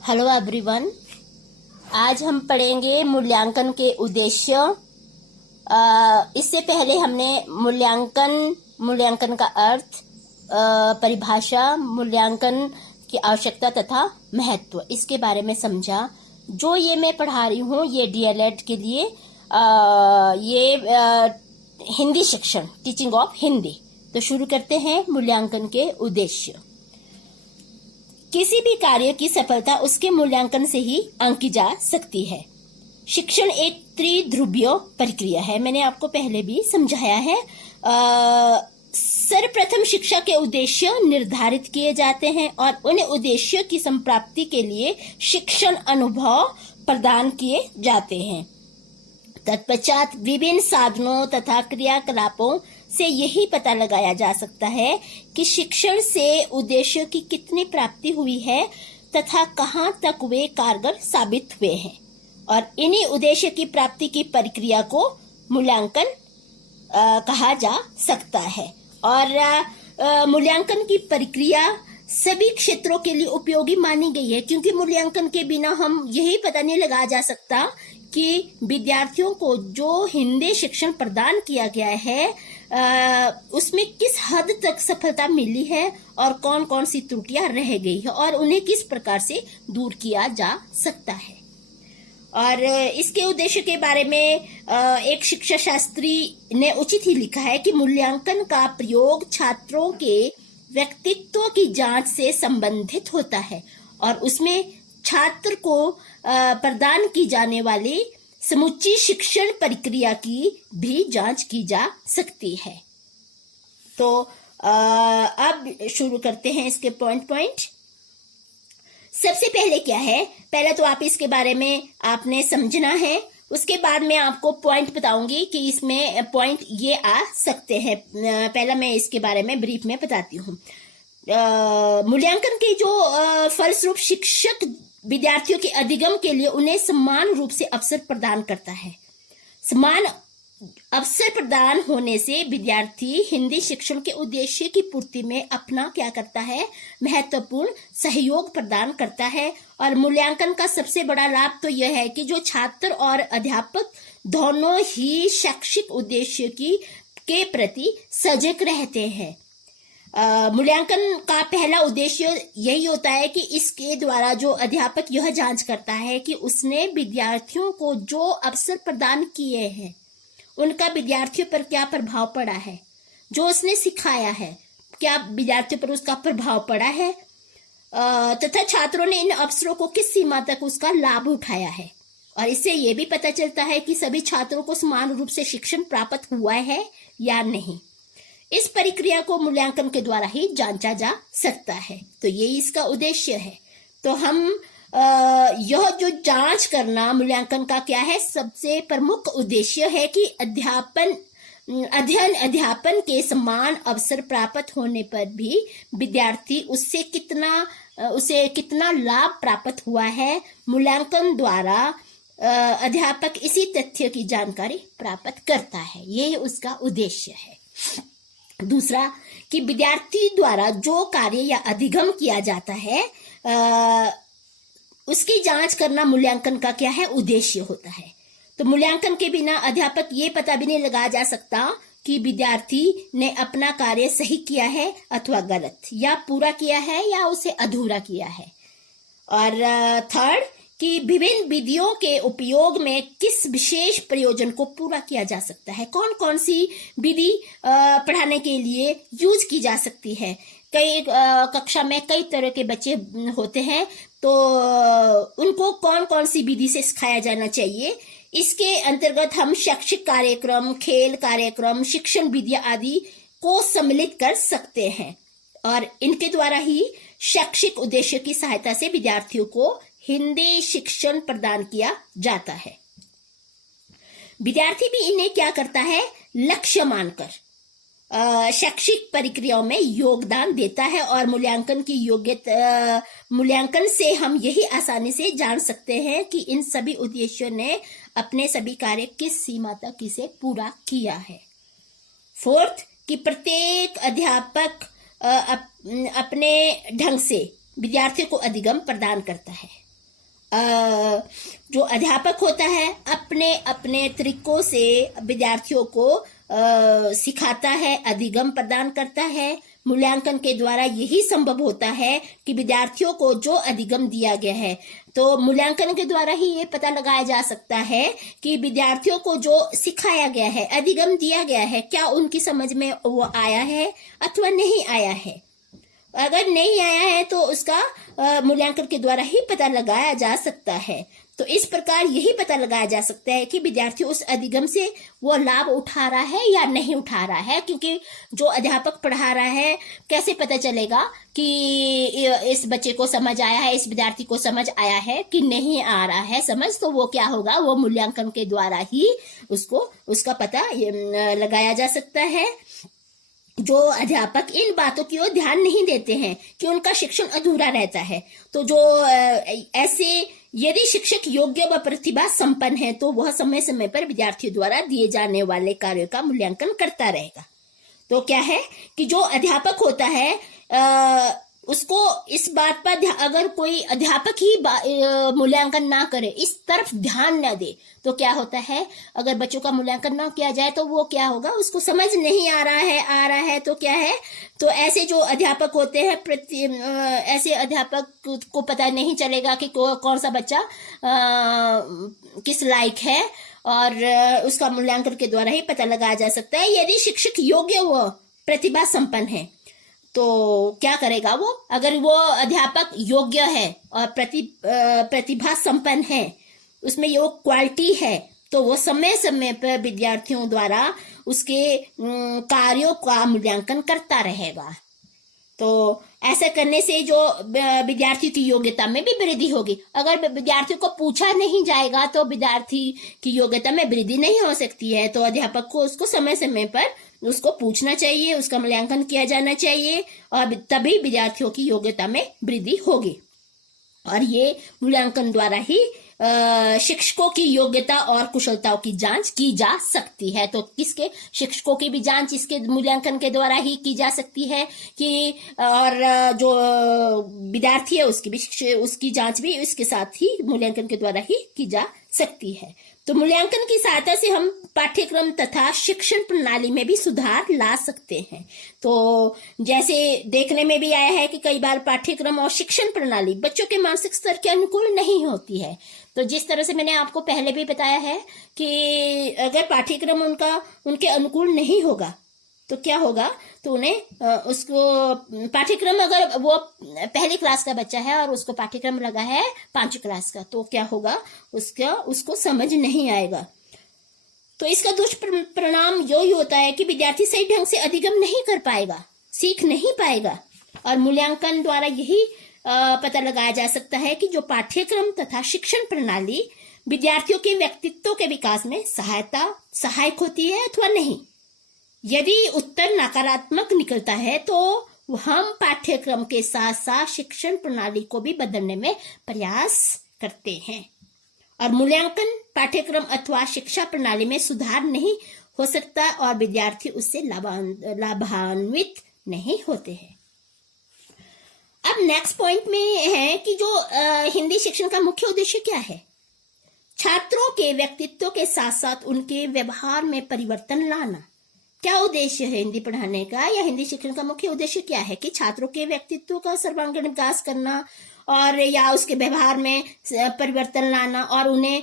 Hello everyone. आज हम पढ़ेंगे मूल्यांकन के उद्देश्य। इससे पहले हमने मूल्यांकन का अर्थ, परिभाषा, मूल्यांकन की आवश्यकता तथा महत्व, इसके बारे में समझा। जो ये मैं पढ़ा रही हूँ ये डीएलएड के लिए हिंदी शिक्षण, टीचिंग ऑफ हिंदी। तो शुरू करते हैं मूल्यांकन के उद्देश्य। किसी भी कार्य की सफलता उसके मूल्यांकन से ही आंकी जा सकती है। शिक्षण एक त्रिध्रुवीय प्रक्रिया है, मैंने आपको पहले भी समझाया है। सर्वप्रथम शिक्षा के उद्देश्य निर्धारित किए जाते हैं और उन उद्देश्यों की संप्राप्ति के लिए शिक्षण अनुभव प्रदान किए जाते हैं। तत्पश्चात विभिन्न साधनों तथा क्रियाकलापों से यही पता लगाया जा सकता है कि शिक्षण से उद्देश्यों की कितनी प्राप्ति हुई है तथा कहाँ तक वे कारगर साबित हुए हैं, और इन्हीं उद्देश्य की प्राप्ति की प्रक्रिया को मूल्यांकन कहा जा सकता है। और मूल्यांकन की प्रक्रिया सभी क्षेत्रों के लिए उपयोगी मानी गई है, क्योंकि मूल्यांकन के बिना हम यही पता नहीं लगा जा सकता कि विद्यार्थियों को जो हिंदी शिक्षण प्रदान किया गया है उसमें किस हद तक सफलता मिली है और कौन कौन सी त्रुटियां रह गई है और उन्हें किस प्रकार से दूर किया जा सकता है। और इसके उद्देश्य के बारे में एक शिक्षा शास्त्री ने उचित ही लिखा है कि मूल्यांकन का प्रयोग छात्रों के व्यक्तित्व की जांच से संबंधित होता है और उसमें छात्र को प्रदान की जाने वाली समुची शिक्षण प्रक्रिया की भी जांच की जा सकती है। तो अब शुरू करते हैं इसके पॉइंट। सबसे पहले क्या है, पहले तो आप इसके बारे में आपने समझना है, उसके बाद मैं आपको पॉइंट बताऊंगी कि इसमें पॉइंट ये आ सकते हैं। पहला मैं इसके बारे में ब्रीफ में बताती हूँ। मूल्यांकन के जो फलस्वरूप शिक्षक विद्यार्थियों के अधिगम के लिए उन्हें समान रूप से अवसर प्रदान करता है। समान अवसर प्रदान होने से विद्यार्थी हिंदी शिक्षण के उद्देश्य की पूर्ति में अपना क्या करता है, महत्वपूर्ण सहयोग प्रदान करता है। और मूल्यांकन का सबसे बड़ा लाभ तो यह है कि जो छात्र और अध्यापक दोनों ही शैक्षिक उद्देश्य के प्रति सजग रहते हैं। मूल्यांकन का पहला उद्देश्य यही होता है कि इसके द्वारा जो अध्यापक यह जांच करता है कि उसने विद्यार्थियों को जो अवसर प्रदान किए हैं उनका विद्यार्थियों पर क्या प्रभाव पड़ा है, जो उसने सिखाया है क्या विद्यार्थियों पर उसका प्रभाव पड़ा है, तथा छात्रों ने इन अवसरों को किस सीमा तक उसका लाभ उठाया है। और इससे ये भी पता चलता है कि सभी छात्रों को समान रूप से शिक्षण प्राप्त हुआ है या नहीं। इस प्रक्रिया को मूल्यांकन के द्वारा ही जांचा जा सकता है। तो ये इसका उद्देश्य है। तो हम यह जो जांच करना मूल्यांकन का क्या है, सबसे प्रमुख उद्देश्य है कि अध्यापन के समान अवसर प्राप्त होने पर भी विद्यार्थी उसे कितना लाभ प्राप्त हुआ है। मूल्यांकन द्वारा अध्यापक इसी तथ्य की जानकारी प्राप्त करता है, यही उसका उद्देश्य है। दूसरा कि विद्यार्थी द्वारा जो कार्य या अधिगम किया जाता है उसकी जांच करना मूल्यांकन का क्या है, उद्देश्य होता है। तो मूल्यांकन के बिना अध्यापक ये पता भी नहीं लगाया जा सकता कि विद्यार्थी ने अपना कार्य सही किया है अथवा गलत, या पूरा किया है या उसे अधूरा किया है। और थर्ड कि विभिन्न विधियों के उपयोग में किस विशेष प्रयोजन को पूरा किया जा सकता है, कौन कौन सी विधि पढ़ाने के लिए यूज की जा सकती है। कई कक्षा में कई तरह के बच्चे होते हैं, तो उनको कौन कौन सी विधि से सिखाया जाना चाहिए। इसके अंतर्गत हम शैक्षिक कार्यक्रम, खेल कार्यक्रम, शिक्षण विधियां आदि को सम्मिलित कर सकते हैं और इनके द्वारा ही शैक्षिक उद्देश्य की सहायता से विद्यार्थियों को हिंदी शिक्षण प्रदान किया जाता है। विद्यार्थी भी इन्हें क्या करता है, लक्ष्य मानकर शैक्षिक प्रक्रियाओं में योगदान देता है। और मूल्यांकन से हम यही आसानी से जान सकते हैं कि इन सभी उद्देश्यों ने अपने सभी कार्य किस सीमा तक इसे पूरा किया है। फोर्थ कि प्रत्येक अध्यापक अपने ढंग से विद्यार्थियों को अधिगम प्रदान करता है। जो अध्यापक होता है अपने अपने तरीकों से विद्यार्थियों को सिखाता है, अधिगम प्रदान करता है। मूल्यांकन के द्वारा यही संभव होता है कि विद्यार्थियों को जो अधिगम दिया गया है, तो मूल्यांकन के द्वारा ही ये पता लगाया जा सकता है कि विद्यार्थियों को जो सिखाया गया है, अधिगम दिया गया है, क्या उनकी समझ में वो आया है अथवा नहीं आया है। अगर नहीं आया है तो उसका मूल्यांकन के द्वारा ही पता लगाया जा सकता है। तो इस प्रकार यही पता लगाया जा सकता है कि विद्यार्थी उस अधिगम से वो लाभ उठा रहा है या नहीं उठा रहा है, क्योंकि जो अध्यापक पढ़ा रहा है कैसे पता चलेगा कि इस बच्चे को समझ आया है, इस विद्यार्थी को समझ आया है कि नहीं आ रहा है समझ। तो वो क्या होगा, वो मूल्यांकन के द्वारा ही उसका पता लगाया जा सकता है। जो अध्यापक इन बातों की ओर ध्यान नहीं देते हैं कि उनका शिक्षण अधूरा रहता है, तो जो ऐसे यदि शिक्षक योग्य व प्रतिभा संपन्न है तो वह समय समय पर विद्यार्थियों द्वारा दिए जाने वाले कार्यों का मूल्यांकन करता रहेगा। तो क्या है कि जो अध्यापक होता है उसको इस बात पर अगर कोई अध्यापक ही मूल्यांकन ना करे, इस तरफ ध्यान न दे, तो क्या होता है, अगर बच्चों का मूल्यांकन ना किया जाए तो वो क्या होगा, उसको समझ नहीं आ रहा है तो क्या है, तो ऐसे जो अध्यापक होते हैं ऐसे अध्यापक को पता नहीं चलेगा कि कौन सा बच्चा किस लायक है, और उसका मूल्यांकन के द्वारा ही पता लगाया जा सकता है। यदि शिक्षक योग्य व प्रतिभा संपन्न है तो क्या करेगा वो, अगर वो अध्यापक योग्य है और प्रतिभा संपन्न है, उसमें ये क्वालिटी है, तो वो समय समय पर विद्यार्थियों द्वारा उसके कार्यों का मूल्यांकन करता रहेगा। तो ऐसा करने से जो विद्यार्थी की योग्यता में भी वृद्धि होगी। अगर विद्यार्थियों को पूछा नहीं जाएगा तो विद्यार्थी की योग्यता में वृद्धि नहीं हो सकती है। तो अध्यापक को उसको समय समय पर उसको पूछना चाहिए, उसका मूल्यांकन किया जाना चाहिए, और तभी विद्यार्थियों की योग्यता में वृद्धि होगी। और ये मूल्यांकन द्वारा ही शिक्षकों की योग्यता और कुशलताओं की जांच की जा सकती है। तो किसके, शिक्षकों की भी जांच इसके मूल्यांकन के द्वारा ही की जा सकती है कि, और जो विद्यार्थी है उसकी जांच भी इसके साथ ही मूल्यांकन के द्वारा ही की जा सकती है। तो मूल्यांकन की सहायता से हम पाठ्यक्रम तथा शिक्षण प्रणाली में भी सुधार ला सकते हैं। तो जैसे देखने में भी आया है कि कई बार पाठ्यक्रम और शिक्षण प्रणाली बच्चों के मानसिक स्तर के अनुकूल नहीं होती है। तो जिस तरह से मैंने आपको पहले भी बताया है कि अगर पाठ्यक्रम उनके अनुकूल नहीं होगा तो क्या होगा, तो उन्हें उसको पाठ्यक्रम, अगर वो पहली क्लास का बच्चा है और उसको पाठ्यक्रम लगा है 5वीं क्लास का, तो क्या होगा, उसको समझ नहीं आएगा। तो इसका दुष्परिणाम यही होता है कि विद्यार्थी सही ढंग से अधिगम नहीं कर पाएगा, सीख नहीं पाएगा। और मूल्यांकन द्वारा यही पता लगाया जा सकता है कि जो पाठ्यक्रम तथा शिक्षण प्रणाली विद्यार्थियों के व्यक्तित्व के विकास में सहायक होती है अथवा नहीं। यदि उत्तर नकारात्मक निकलता है तो हम पाठ्यक्रम के साथ साथ शिक्षण प्रणाली को भी बदलने में प्रयास करते हैं। और मूल्यांकन पाठ्यक्रम अथवा शिक्षा प्रणाली में सुधार नहीं हो सकता और विद्यार्थी उससे लाभान्वित नहीं होते हैं। अब नेक्स्ट पॉइंट में है कि जो हिंदी शिक्षण का मुख्य उद्देश्य क्या है। छात्रों के व्यक्तित्व के साथ साथ उनके व्यवहार में परिवर्तन लाना। क्या उद्देश्य है हिंदी पढ़ाने का या हिंदी शिक्षण का मुख्य उद्देश्य क्या है कि छात्रों के व्यक्तित्व का सर्वांगीण विकास करना और या उसके व्यवहार में परिवर्तन लाना और उन्हें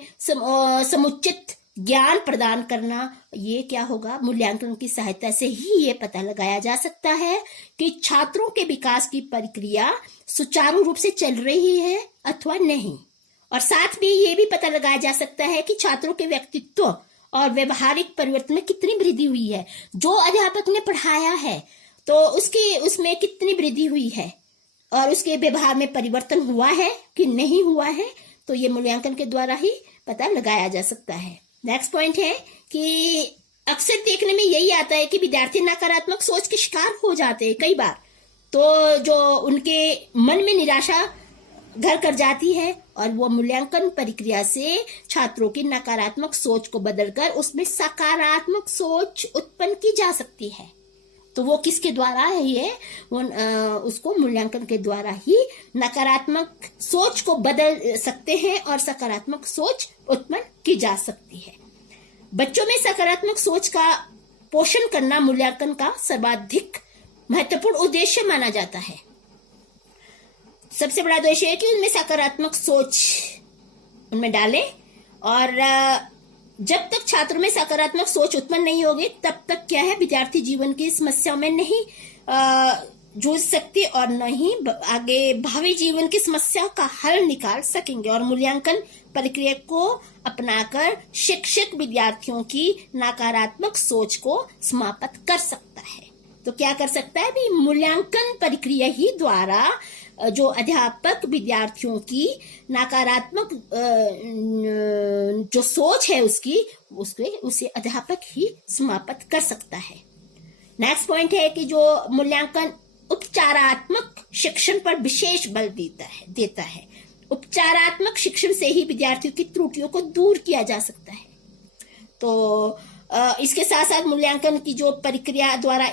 समुचित ज्ञान प्रदान करना। ये क्या होगा, मूल्यांकन की सहायता से ही ये पता लगाया जा सकता है कि छात्रों के विकास की प्रक्रिया सुचारू रूप से चल रही है अथवा नहीं। और साथ में ये भी पता लगाया जा सकता है कि छात्रों के व्यक्तित्व और व्यवहारिक परिवर्तन में कितनी वृद्धि हुई है। जो अध्यापक ने पढ़ाया है तो उसमें कितनी वृद्धि हुई है और उसके व्यवहार में परिवर्तन हुआ है कि नहीं हुआ है, तो ये मूल्यांकन के द्वारा ही पता लगाया जा सकता है। नेक्स्ट पॉइंट है कि अक्सर देखने में यही आता है कि विद्यार्थी नकारात्मक सोच के शिकार हो जाते हैं कई बार। तो जो उनके मन में निराशा घर कर जाती है और वो मूल्यांकन प्रक्रिया से छात्रों की नकारात्मक सोच को बदलकर उसमें सकारात्मक सोच उत्पन्न की जा सकती है। तो वो किसके द्वारा है? ये वो उसको मूल्यांकन के द्वारा ही नकारात्मक सोच को बदल सकते हैं और सकारात्मक सोच उत्पन्न की जा सकती है। बच्चों में सकारात्मक सोच का पोषण करना मूल्यांकन का सर्वाधिक महत्वपूर्ण उद्देश्य माना जाता है। सबसे बड़ा उद्देश्य है कि उनमें सकारात्मक सोच उनमें डालें, और जब तक छात्रों में सकारात्मक सोच उत्पन्न नहीं होगी तब तक क्या है, विद्यार्थी जीवन की समस्याओं में नहीं जूझ सकते और न ही आगे भावी जीवन की समस्याओं का हल निकाल सकेंगे। और मूल्यांकन प्रक्रिया को अपनाकर शिक्षक विद्यार्थियों की नकारात्मक सोच को समाप्त कर सकता है। तो क्या कर सकता है भी? मूल्यांकन प्रक्रिया ही द्वारा जो अध्यापक विद्यार्थियों की नकारात्मक जो सोच है उसे अध्यापक ही समाप्त कर सकता है। नेक्स्ट पॉइंट है कि जो मूल्यांकन उपचारात्मक शिक्षण पर विशेष बल देता है। उपचारात्मक शिक्षण से ही विद्यार्थियों की त्रुटियों को दूर किया जा सकता है। तो इसके साथ साथ मूल्यांकन की जो प्रक्रिया द्वारा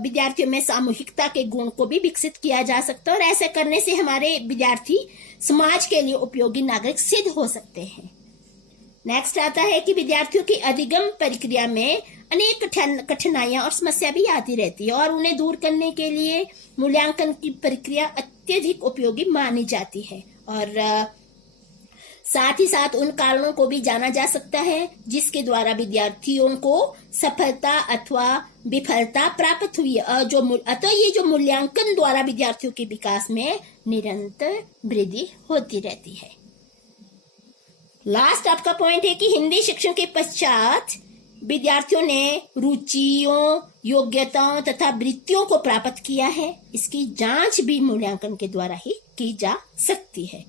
विद्यार्थियों में सामूहिकता के गुण को भी विकसित किया जा सकता है, और ऐसा करने से हमारे विद्यार्थी समाज के लिए उपयोगी नागरिक सिद्ध हो सकते हैं। नेक्स्ट आता है कि विद्यार्थियों की अधिगम प्रक्रिया में अनेक कठिनाइयां और समस्या भी आती रहती है, और उन्हें दूर करने के लिए मूल्यांकन की प्रक्रिया अत्यधिक उपयोगी मानी जाती है। और साथ ही साथ उन कारणों को भी जाना जा सकता है जिसके द्वारा विद्यार्थियों को सफलता अथवा विफलता प्राप्त हुई है। अतः ये जो मूल्यांकन द्वारा विद्यार्थियों के विकास में निरंतर वृद्धि होती रहती है। लास्ट आपका पॉइंट है कि हिंदी शिक्षण के पश्चात विद्यार्थियों ने रुचियों, योग्यताओं तथा वृत्तियों को प्राप्त किया है। इसकी जांच भी मूल्यांकन के द्वारा ही की जा सकती है।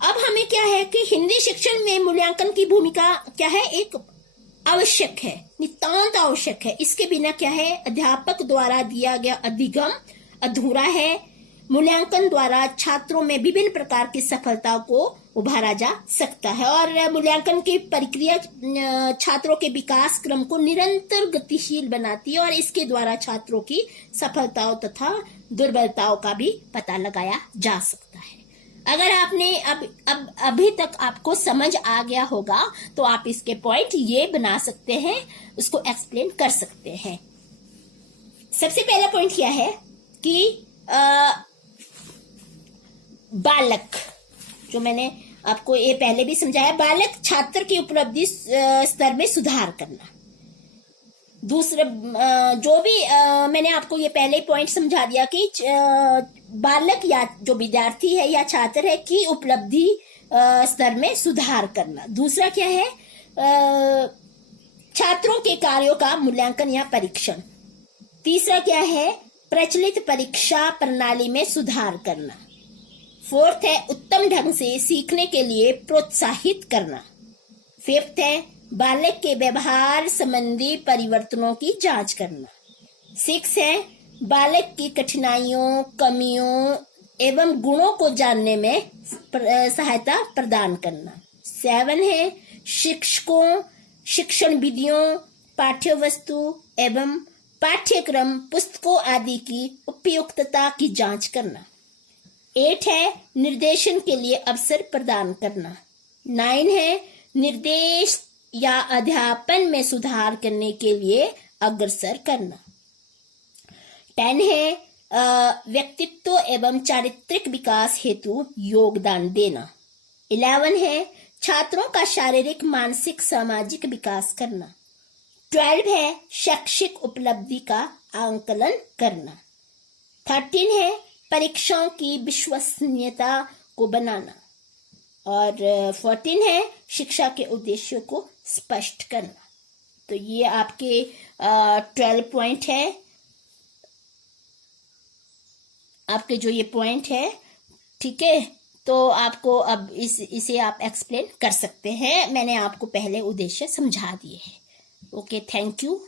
अब हमें क्या है कि हिंदी शिक्षण में मूल्यांकन की भूमिका क्या है, एक आवश्यक है, नितांत आवश्यक है। इसके बिना क्या है, अध्यापक द्वारा दिया गया अधिगम अधूरा है। मूल्यांकन द्वारा छात्रों में विभिन्न प्रकार की सफलता को उभारा जा सकता है, और मूल्यांकन की प्रक्रिया छात्रों के विकास क्रम को निरंतर गतिशील बनाती है, और इसके द्वारा छात्रों की सफलताओं तथा दुर्बलताओं का भी पता लगाया जा सकता है। अगर आपने अभी तक आपको समझ आ गया होगा तो आप इसके पॉइंट ये बना सकते हैं, उसको एक्सप्लेन कर सकते हैं। सबसे पहला पॉइंट क्या है कि बालक, जो मैंने आपको ये पहले भी समझाया, बालक छात्र की उपलब्धि स्तर में सुधार करना। दूसरा जो भी मैंने आपको ये पहले पॉइंट समझा दिया कि बालक या जो विद्यार्थी है या छात्र है की उपलब्धि स्तर में सुधार करना। दूसरा क्या है, छात्रों के कार्यों का मूल्यांकन या परीक्षण। तीसरा क्या है, प्रचलित परीक्षा प्रणाली में सुधार करना। फोर्थ है, उत्तम ढंग से सीखने के लिए प्रोत्साहित करना। फिफ्थ है, बालक के व्यवहार संबंधी परिवर्तनों की जांच करना। सिक्स है, बालक की कठिनाइयों, कमियों एवं गुणों को जानने में सहायता प्रदान करना। 7 है, शिक्षकों, शिक्षण विधियों, पाठ्य वस्तु एवं पाठ्यक्रम, पुस्तकों आदि की उपयुक्तता की जांच करना। 8 है, निर्देशन के लिए अवसर प्रदान करना। 9 है, निर्देश या अध्यापन में सुधार करने के लिए अग्रसर करना। 10 है, व्यक्तित्व एवं चारित्रिक विकास हेतु योगदान देना। 11 है, छात्रों का शारीरिक, मानसिक, सामाजिक विकास करना। 12 है, शैक्षिक उपलब्धि का आंकलन करना। 13 है, परीक्षाओं की विश्वसनीयता को बनाना। और 14 है, शिक्षा के उद्देश्यों को स्पष्ट करना। तो ये आपके 12 पॉइंट है, आपके जो ये पॉइंट है, ठीक है। तो आपको अब इसे आप एक्सप्लेन कर सकते हैं। मैंने आपको पहले उद्देश्य समझा दिए हैं। Okay, thank you.